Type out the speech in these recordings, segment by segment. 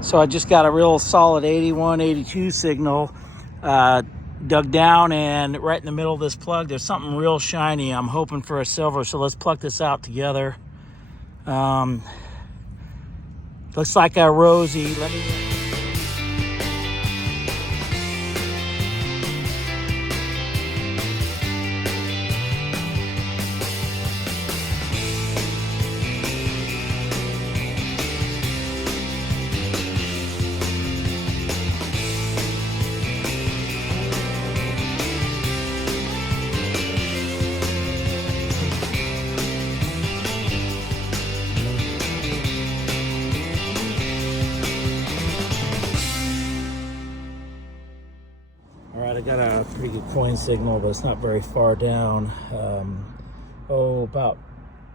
So I just got a real solid 81, 82 signal dug down, and right in the middle of this plug there's something real shiny. I'm hoping for a silver, so let's pluck this out together. Looks like a rosy. All right, I got a pretty good coin signal, but it's not very far down. About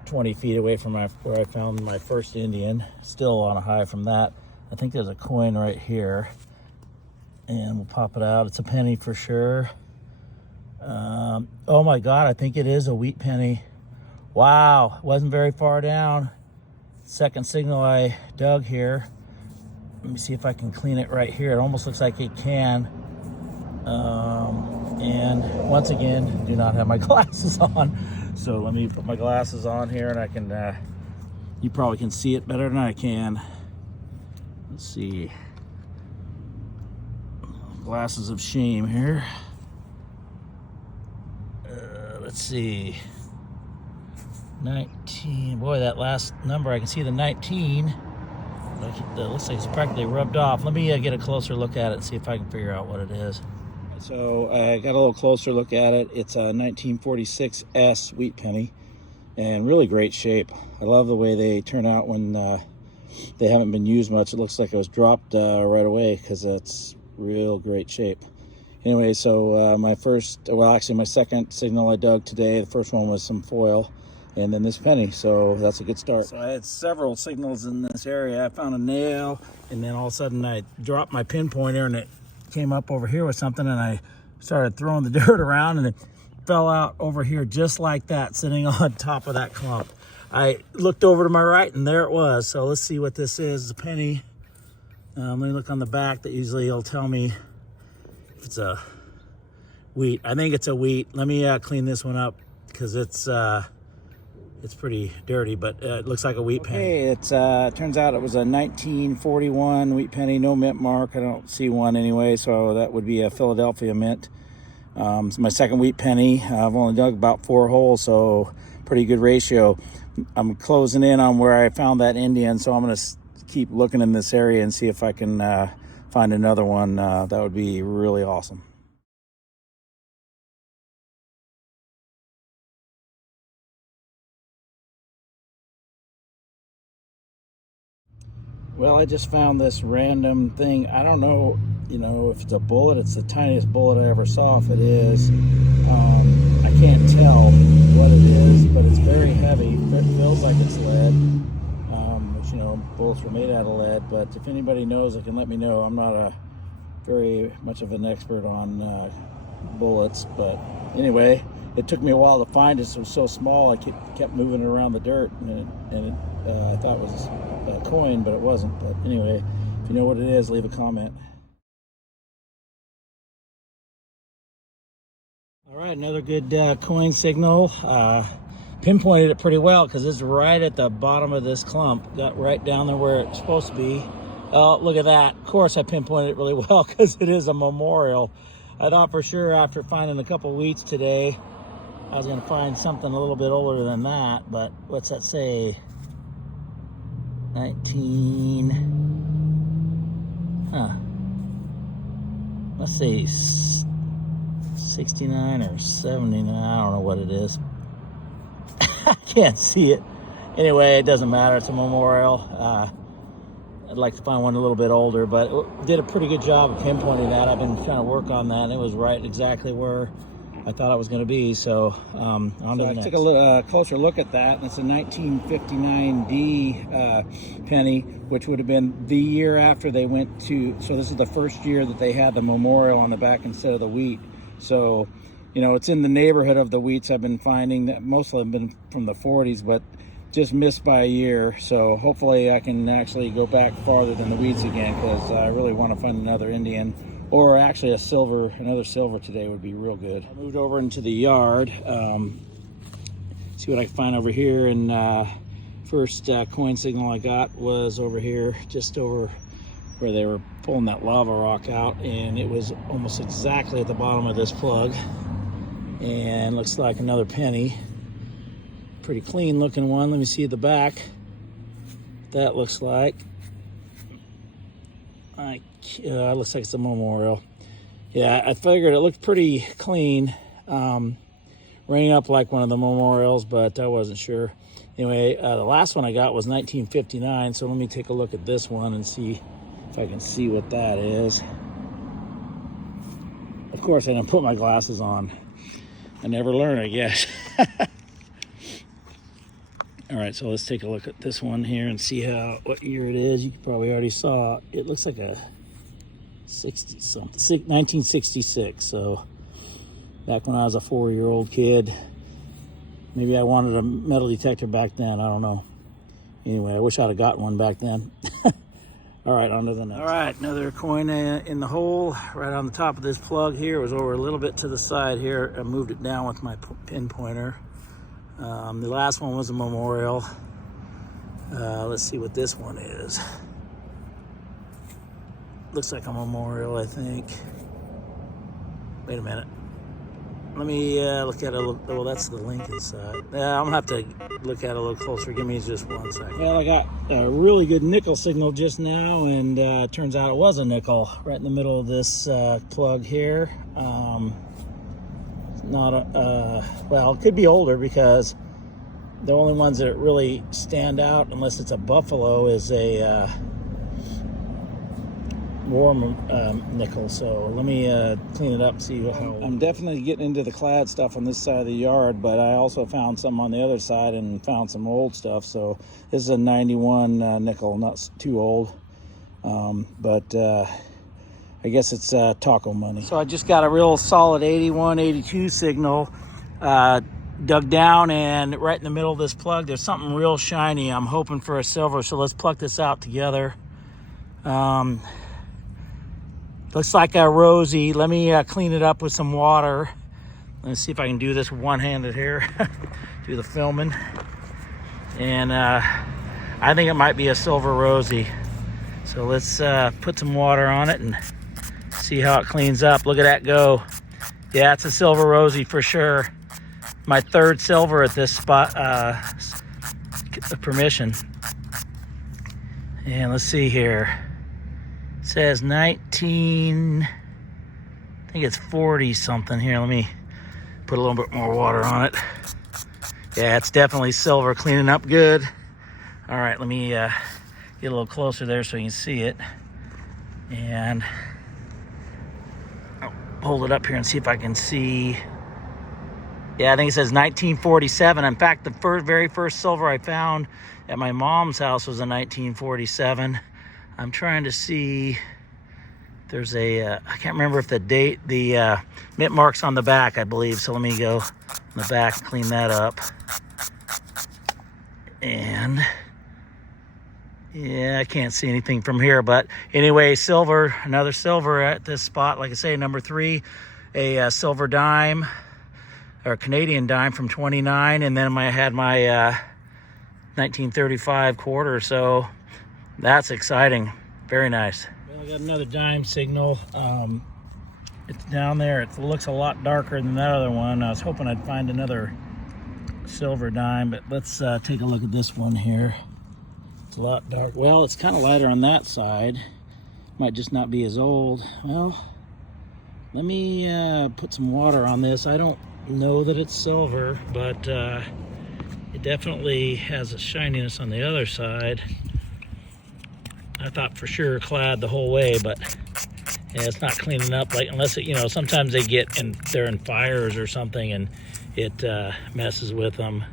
20 feet away from where I found my first Indian. Still on a high from that. I think there's a coin right here, and we'll pop it out. It's a penny for sure. Oh my God, I think it is a wheat penny. Wow, wasn't very far down. Second signal I dug here. Let me see if I can clean it right here. It almost looks like it can. And once again, do not have my glasses on. So let me put my glasses on here, and I can, you probably can see it better than I can. Let's see. Glasses of shame here. Let's see. 19. Boy, that last number, I can see the 19. It looks like it's practically rubbed off. Let me get a closer look at it and see if I can figure out what it is. So I got a little closer look at it. It's a 1946 S wheat penny, and really great shape. I love the way they turn out when they haven't been used much. It looks like it was dropped right away, because it's real great shape. Anyway, so my second signal I dug today, the first one was some foil, and then this penny, so that's a good start. So I had several signals in this area. I found a nail, and then all of a sudden I dropped my pinpointer, and it came up over here with something, and I started throwing the dirt around, and it fell out over here just like that, sitting on top of that clump. I looked over to my right, and there it was. So let's see what this is. It's a penny. Let me look on the back. That usually will tell me if it's a wheat. I think it's a wheat. Let me clean this one up, because it's pretty dirty, but it looks like a wheat penny. Okay, it turns out it was a 1941 wheat penny, no mint mark. I don't see one anyway, so that would be a Philadelphia mint. It's my second wheat penny. I've only dug about 4 holes, so pretty good ratio. I'm closing in on where I found that Indian, so I'm going to keep looking in this area and see if I can find another one. That would be really awesome. Well, I just found this random thing. I don't know, if it's a bullet. It's the tiniest bullet I ever saw. If it is, I can't tell what it is, but it's very heavy. It feels like it's lead, which, bullets were made out of lead. But if anybody knows, it can let me know. I'm not very much of an expert on bullets, but anyway, it took me a while to find it. It was so small, I kept moving it around the dirt, and I thought it was a coin, but it wasn't. But anyway, if you know what it is, leave a comment. All right, another good coin signal. Pinpointed it pretty well, because it's right at the bottom of this clump. Got right down there where it's supposed to be. Oh, look at that. Of course, I pinpointed it really well, because it is a memorial. I thought for sure after finding a couple wheats today, I was going to find something a little bit older than that, but what's that say? 19, let's say 69 or 79, I don't know what it is. I can't see it. Anyway, it doesn't matter, it's a memorial. I'd like to find one a little bit older, but it did a pretty good job of pinpointing that. I've been trying to work on that, and it was right exactly where I thought I was going to be. So on to the next. I took a closer look at that, and it's a 1959D penny, which would have been the year after they went to, so this is the first year that they had the memorial on the back instead of the wheat. So, it's in the neighborhood of the wheats I've been finding. That most of them have been from the 40s, but just missed by a year. So hopefully I can actually go back farther than the weeds again, because I really want to find another Indian, or actually another silver today would be real good. I moved over into the yard, see what I can find over here, and first coin signal I got was over here, just over where they were pulling that lava rock out, and it was almost exactly at the bottom of this plug, and looks like another penny. Pretty clean looking one. Let me see the back. That looks like looks like it's a memorial. Yeah, I figured it looked pretty clean, raining up like one of the memorials, but I wasn't sure. Anyway, the last one I got was 1959, so let me take a look at this one and see if I can see what that is. Of course, I didn't put my glasses on. I never learn, I guess. All right, so let's take a look at this one here and see what year it is. You probably already saw it. Looks like a 60-something, 1966. So back when I was a 4-year-old kid. Maybe I wanted a metal detector back then. I don't know. Anyway, I wish I'd have gotten one back then. All right, on to the next. All right, another coin in the hole right on the top of this plug here. It was over a little bit to the side here. I moved it down with my pinpointer. The last one was a memorial. Let's see what this one is. Looks like a memorial, I think. Wait a minute. Let me look at it a little. Oh, that's the Lincoln side. Yeah, I'm gonna have to look at it a little closer. Give me just 1 second. Well, I got a really good nickel signal just now, and turns out it was a nickel right in the middle of this plug here. Not a well, it could be older, because the only ones that really stand out, unless it's a buffalo, is a warm nickel. So let me clean it up, see how. I'm definitely getting into the clad stuff on this side of the yard, but I also found some on the other side and found some old stuff. So this is a 91 nickel, not too old, but I guess it's taco money. So I just got a real solid 81, 82 signal, dug down, and right in the middle of this plug there's something real shiny. I'm hoping for a silver, so let's pluck this out together. Looks like a rosy. Let me clean it up with some water. Let's see if I can do this one-handed here. Do the filming. And I think it might be a silver rosy. So let's put some water on it and see how it cleans up. Look at that go. Yeah, it's a silver rosy for sure. My third silver at this spot, permission. And let's see here. It says 19, I think it's 40 something here. Let me put a little bit more water on it. Yeah, it's definitely silver, cleaning up good. All right, let me get a little closer there so you can see it. And I'll hold it up here and see if I can see. Yeah, I think it says 1947. In fact, the very first silver I found at my mom's house was a 1947. I'm trying to see. There's I can't remember if the date, the mint mark's on the back, I believe. So let me go on the back and clean that up. And yeah, I can't see anything from here. But anyway, silver, another silver at this spot. Like I say, number 3, a silver dime, or Canadian dime from 29. And then I had my 1935 quarter. So that's exciting. Very nice. Well, I got another dime signal. It's down there. It looks a lot darker than that other one. I was hoping I'd find another silver dime, but let's take a look at this one here. It's a lot dark. Well, it's kind of lighter on that side. Might just not be as old. Well, let me put some water on this. I don't know that it's silver, but it definitely has a shininess on the other side. I thought for sure clad the whole way, but yeah, it's not cleaning up, like, unless it, sometimes they're in fires or something and it messes with them.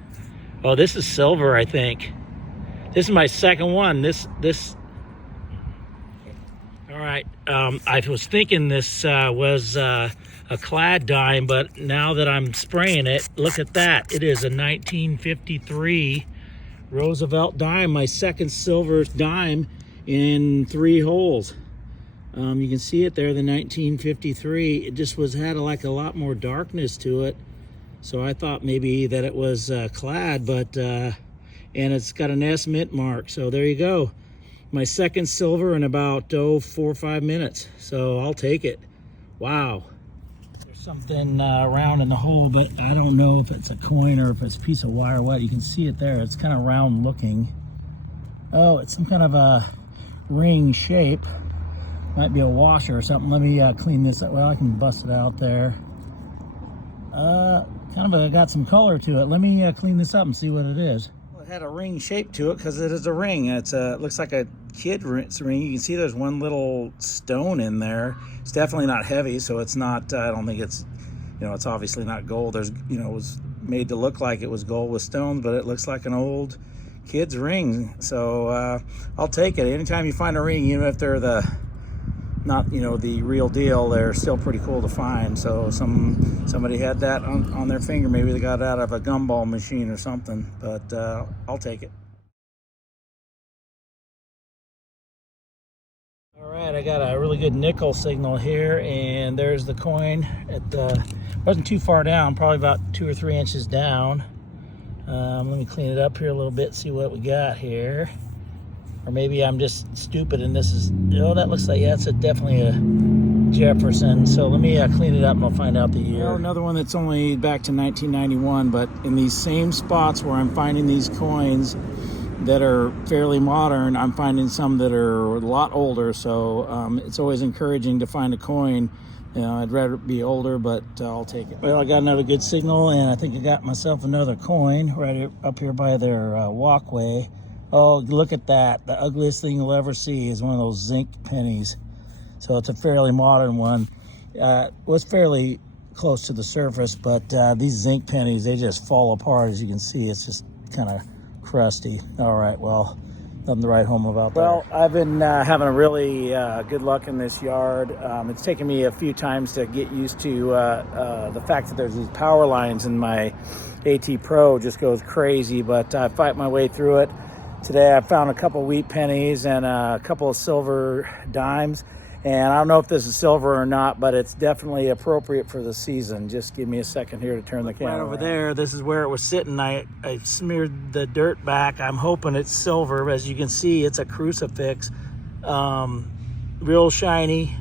Oh, this is silver, I think. This is my second one. This all right. I was thinking this was a clad dime, but now that I'm spraying it, look at that. It is a 1953 Roosevelt dime, my second silver dime in 3 holes. You can see it there, the 1953. It just had like a lot more darkness to it. So I thought maybe that it was clad, but, and it's got an S mint mark. So there you go. My second silver in about, 4 or 5 minutes. So I'll take it. Wow. There's something round in the hole, but I don't know if it's a coin or if it's a piece of wire or what. You can see it there. It's kind of round looking. Oh, it's some kind of a ring shape. Might be a washer or something. Let me clean this up. Well, I can bust it out there. Kind of got some color to it. Let me clean this up and see what it is. Well, it had a ring shape to it because it is a ring. It looks like a kid ring. You can see there's one little stone in there. It's definitely not heavy, so it's not, I don't think it's, it's obviously not gold. There's, it was made to look like it was gold with stones, but it looks like an old kid's ring. So I'll take it. Anytime you find a ring, even if they're not the real deal, they're still pretty cool to find. So somebody had that on their finger. Maybe they got it out of a gumball machine or something, but I'll take it. All right, I got a really good nickel signal here, and there's the coin. It wasn't too far down, probably about 2 or 3 inches down. Let me clean it up here a little bit, see what we got here. Or maybe I'm just stupid and this is, that looks like, yeah, it's definitely a Jefferson. So let me clean it up and I'll find out the year. Well, another one that's only back to 1991, but in these same spots where I'm finding these coins that are fairly modern, I'm finding some that are a lot older. So it's always encouraging to find a coin. I'd rather it be older, but I'll take it. Well, I got another good signal, and I think I got myself another coin right up here by their walkway. Oh, look at that. The ugliest thing you'll ever see is one of those zinc pennies. So it's a fairly modern one. Was fairly close to the surface, but these zinc pennies, they just fall apart. As you can see, it's just kind of crusty. All right, well, nothing to write home about that. Well, I've been having a really good luck in this yard. It's taken me a few times to get used to the fact that there's these power lines, and my AT Pro just goes crazy, but I fight my way through it. Today I found a couple wheat pennies and a couple of silver dimes, and I don't know if this is silver or not, but it's definitely appropriate for the season. Just give me a second here to turn the camera. Right over there, this is where it was sitting. I smeared the dirt back. I'm hoping it's silver. As you can see, it's a crucifix, real shiny.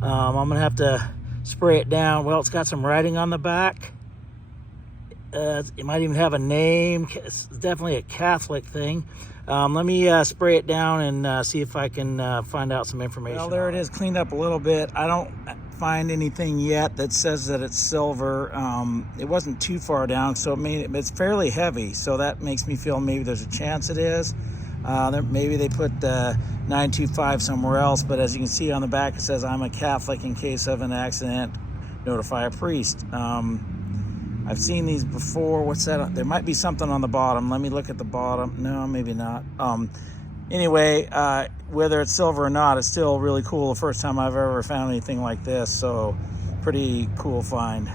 I'm gonna have to spray it down. Well, it's got some writing on the back. It might even have a name. It's definitely a Catholic thing. Let me spray it down and see if I can find out some information. Well, there it is, cleaned up a little bit. I don't find anything yet that says that it's silver. It wasn't too far down, so it's fairly heavy. So that makes me feel maybe there's a chance it is. Maybe they put 925 somewhere else, but as you can see on the back, it says, "I'm a Catholic. In case of an accident, notify a priest." I've seen these before. What's that? There might be something on the bottom. Let me look at the bottom. No, maybe not. Anyway, whether it's silver or not, it's still really cool. The first time I've ever found anything like this. So pretty cool find.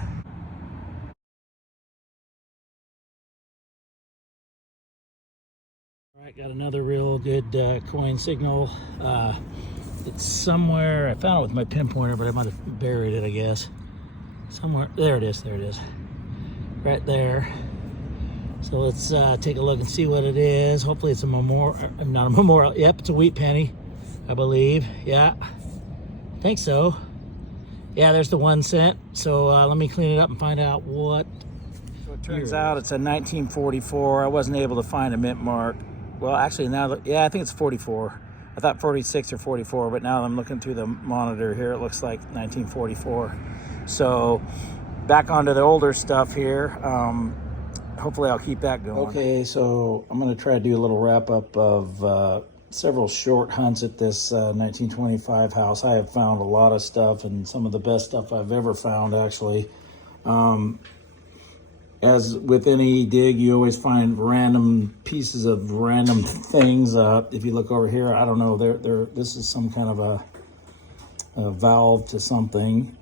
All right, got another real good coin signal. It's somewhere. I found it with my pinpointer, but I might have buried it, I guess. Somewhere. There it is. There it is. Right there. So let's take a look and see what it is. Hopefully it's a memorial. Not a memorial. Yep, it's a wheat penny, I believe. Yeah, I think so. Yeah, there's the 1 cent. So let me clean it up and find out what. So it turns out it's a 1944. I wasn't able to find a mint mark. Well, actually now, yeah, I think it's 44. I thought 46 or 44, but now I'm looking through the monitor here. It looks like 1944. So back onto the older stuff here. Hopefully I'll keep that going. Okay, so I'm going to try to do a little wrap up of several short hunts at this 1925 house. I have found a lot of stuff, and some of the best stuff I've ever found, actually. As with any dig, you always find random pieces of random things. If you look over here, I don't know, this is some kind of a valve to something.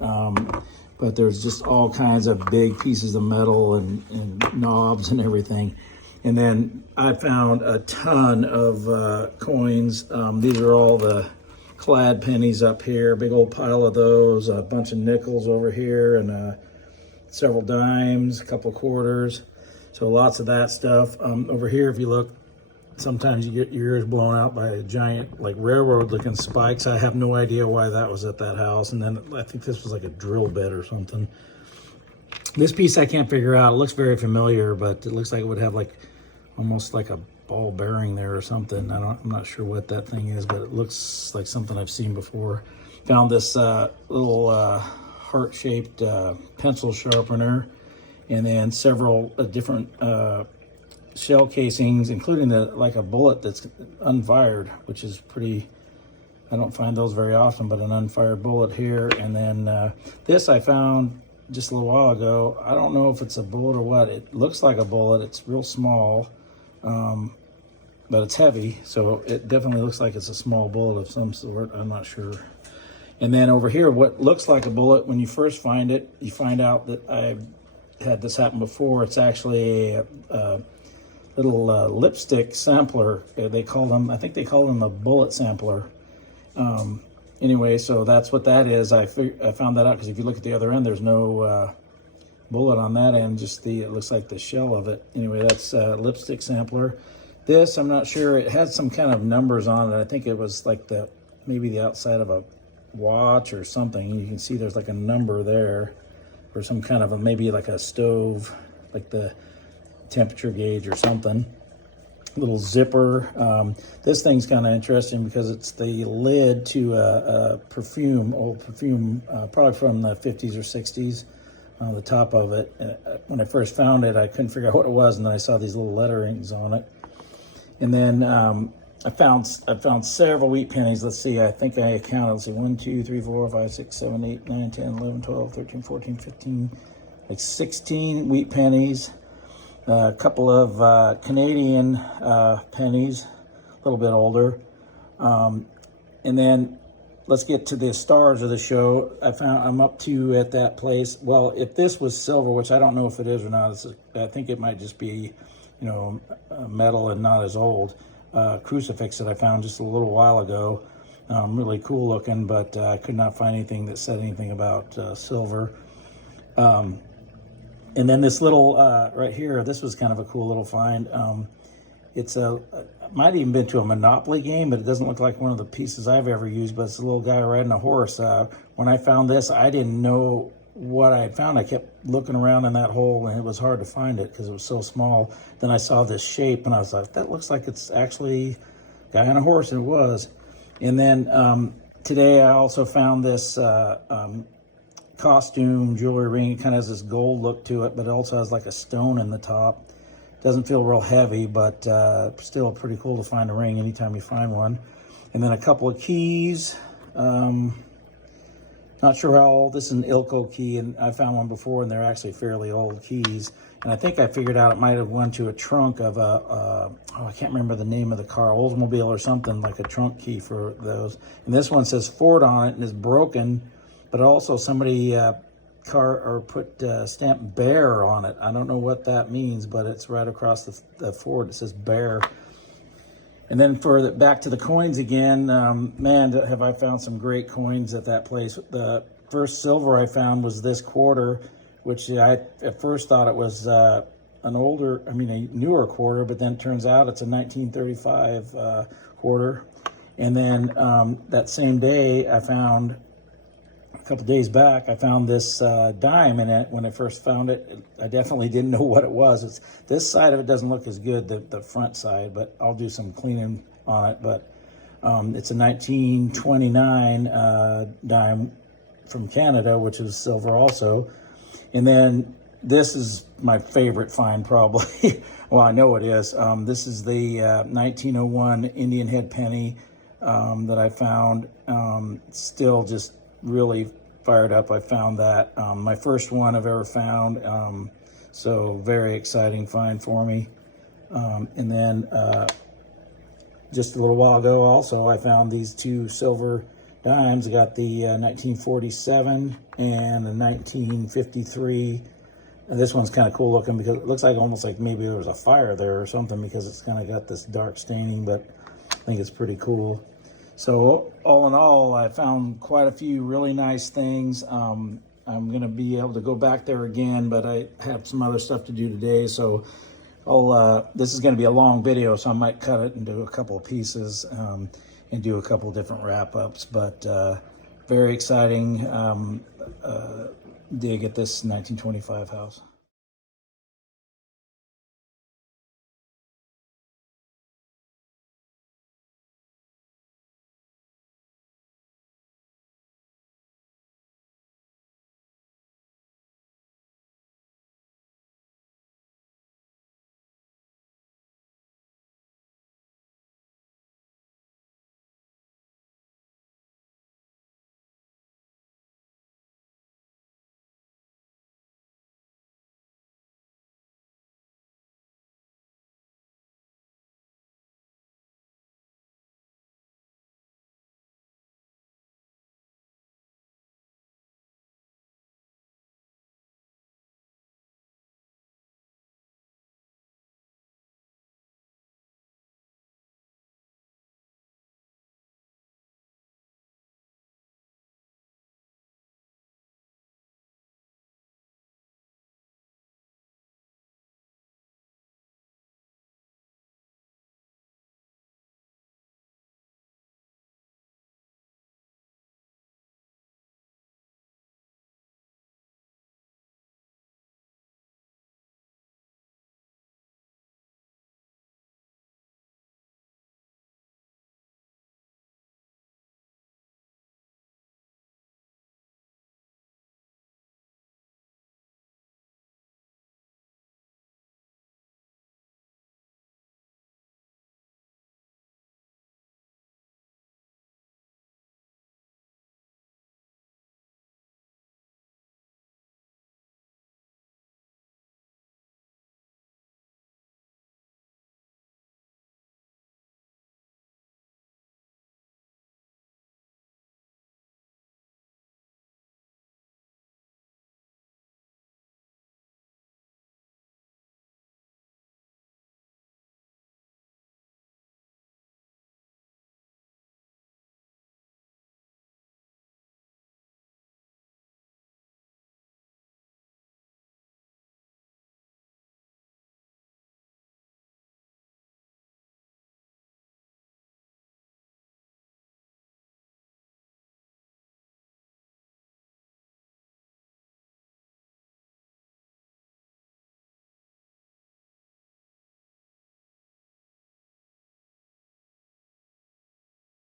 But there's just all kinds of big pieces of metal and knobs and everything. And then I found a ton of coins. These are all the clad pennies up here, big old pile of those, a bunch of nickels over here, and several dimes, a couple of quarters. So lots of that stuff. Over here, if you look, sometimes you get your ears blown out by a giant, like railroad looking spikes. I have no idea why that was at that house. And then I think this was like a drill bit or something. This piece I can't figure out. It looks very familiar, but it looks like it would have like almost like a ball bearing there or something. I'm not sure what that thing is, but it looks like something I've seen before. Found this little heart-shaped pencil sharpener, and then several different shell casings, including like a bullet that's unfired, which is pretty, I don't find those very often, but an unfired bullet here. And then this I found just a little while ago. I don't know if it's a bullet or what. It looks like a bullet. It's real small, but it's heavy, so it definitely looks like it's a small bullet of some sort. I'm not sure. And then over here, what looks like a bullet, when you first find it, you find out that I've had this happen before. It's actually a little lipstick sampler. They call them, I think they call them a bullet sampler. Anyway, so that's what that is. I found that out because if you look at the other end, there's no bullet on that end, just it looks like the shell of it. Anyway, that's a lipstick sampler. This, I'm not sure, it had some kind of numbers on it. I think it was like maybe the outside of a watch or something. You can see there's like a number there, or some kind of maybe like a stove, like the temperature gauge or something. Little zipper. This thing's kind of interesting because it's the lid to a perfume, old perfume, probably from the 50s or 60s. On the top of it. When I first found it, I couldn't figure out what it was, and then I saw these little letterings on it. And then I found several wheat pennies. Let's see, I think I counted. Let's see, 1, 2, 3, 4, 5, 6, 7, 8, 9, 10, 11, 12, 13, 14, 15, like 16 wheat pennies. A couple of Canadian pennies, a little bit older. And then let's get to the stars of the show. I'm up to at that place. Well, if this was silver, which I don't know if it is or not, I think it might just be, metal and not as old. Crucifix that I found just a little while ago. Really cool looking, but I could not find anything that said anything about silver. And then this little, right here, this was kind of a cool little find. It's might have even been to a Monopoly game, but it doesn't look like one of the pieces I've ever used, but it's a little guy riding a horse. When I found this, I didn't know what I had found. I kept looking around in that hole, and it was hard to find it because it was so small. Then I saw this shape, and I was like, that looks like it's actually a guy on a horse, and it was. And then today I also found this costume jewelry ring. It kind of has this gold look to it, but it also has like a stone in the top. Doesn't feel real heavy, but still pretty cool to find a ring anytime you find one. And then a couple of keys. Not sure how old. This is an Ilko key, and I found one before, and they're actually fairly old keys. And I think I figured out it might have went to a trunk of I can't remember the name of the car, Oldsmobile or something, like a trunk key for those. And this one says Ford on it and is broken, but also somebody put stamp Bear on it. I don't know what that means, but it's right across the Ford. It says Bear. And then back to the coins again, man, have I found some great coins at that place. The first silver I found was this quarter, which I at first thought it was a newer quarter, but then it turns out it's a 1935 quarter. And then that same day a couple days back, I found this dime in it. When I first found it, I definitely didn't know what it was. This side of it doesn't look as good, the front side, but I'll do some cleaning on it. But it's a 1929 dime from Canada, which is silver also. And then this is my favorite find probably. Well, I know it is. This is the 1901 Indian head penny that I found. Still just really fired up. I found that my first one I've ever found, so very exciting find for me. And then just a little while ago also I found these two silver dimes. I got the 1947 and the 1953 And this one's kind of cool looking because it looks like almost like maybe there was a fire there or something, because it's kind of got this dark staining, but I think it's pretty cool. So all in all, I found quite a few really nice things. I'm going to be able to go back there again, but I have some other stuff to do today. So this is going to be a long video, so I might cut it into a couple of pieces and do a couple of different wrap-ups. But very exciting dig at this 1925 house.